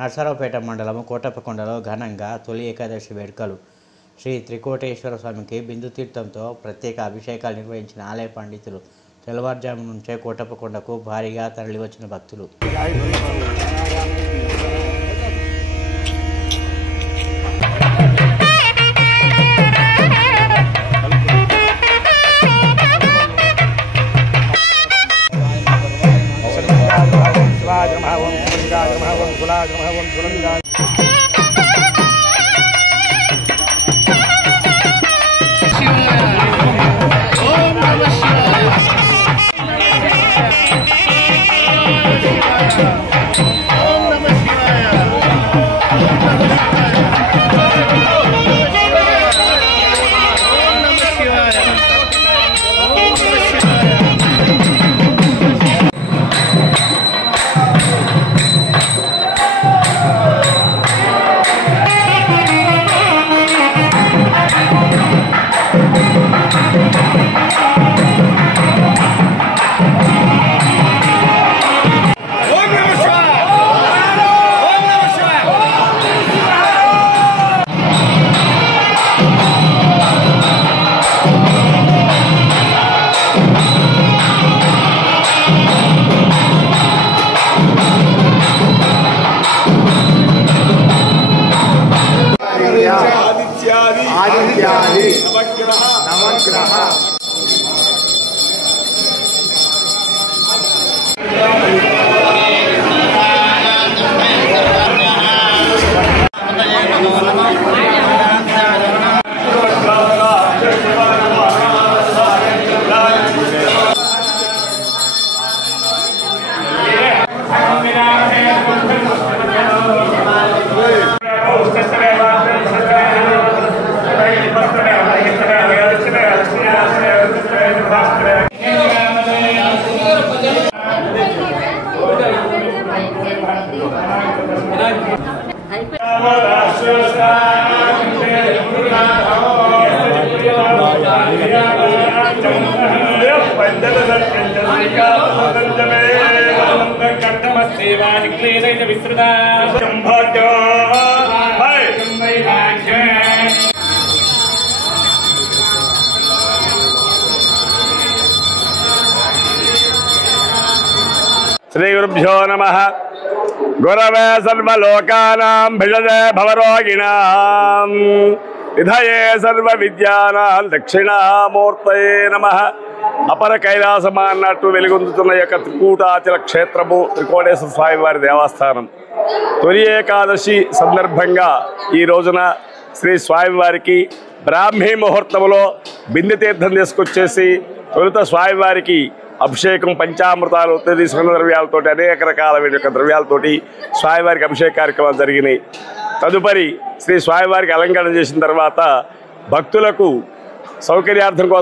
నర్సరావుపేట మండలం కోటప్పకొండలో ఘనంగా తొలి ఏకాదశి వేడుకలు. శ్రీ త్రికోటేశ్వర స్వామికి బిందు తీర్థంతో ప్రత్యేక అభిషేకాలు నిర్వహించిన ఆలయ పండితులు. తెల్లవారుజాము నుంచే కోటప్పకొండకు భారీగా తరలివచ్చిన భక్తులు. आदित्यादि नवग्रह श्री गुरुभ्यो नमः। गुरवे सर्वलोकानां भिषजे भवरोगिणां विधये सर्वविद्यानां दक्षिणामूर्तये नमः। అపర కైలాసమా అన్నట్టు వెలుగొందుతున్న యొక్క త్రికూటాచల క్షేత్రము త్రికోటేశ్వర స్వామివారి దేవస్థానం. తొలి ఏకాదశి సందర్భంగా ఈ రోజున శ్రీ స్వామివారికి బ్రాహ్మీ ముహూర్తంలో బిందె తీర్థం తీసుకొచ్చేసి తొలుత స్వామివారికి అభిషేకం పంచామృతాలు ఉత్తేజ సుగంధ ద్రవ్యాలతోటి అనేక రకాల యొక్క ద్రవ్యాలతోటి స్వామివారికి అభిషేక కార్యక్రమాలు జరిగినాయి. తదుపరి శ్రీ స్వామివారికి అలంకరణ చేసిన తర్వాత భక్తులకు సౌకర్యార్థం కోసం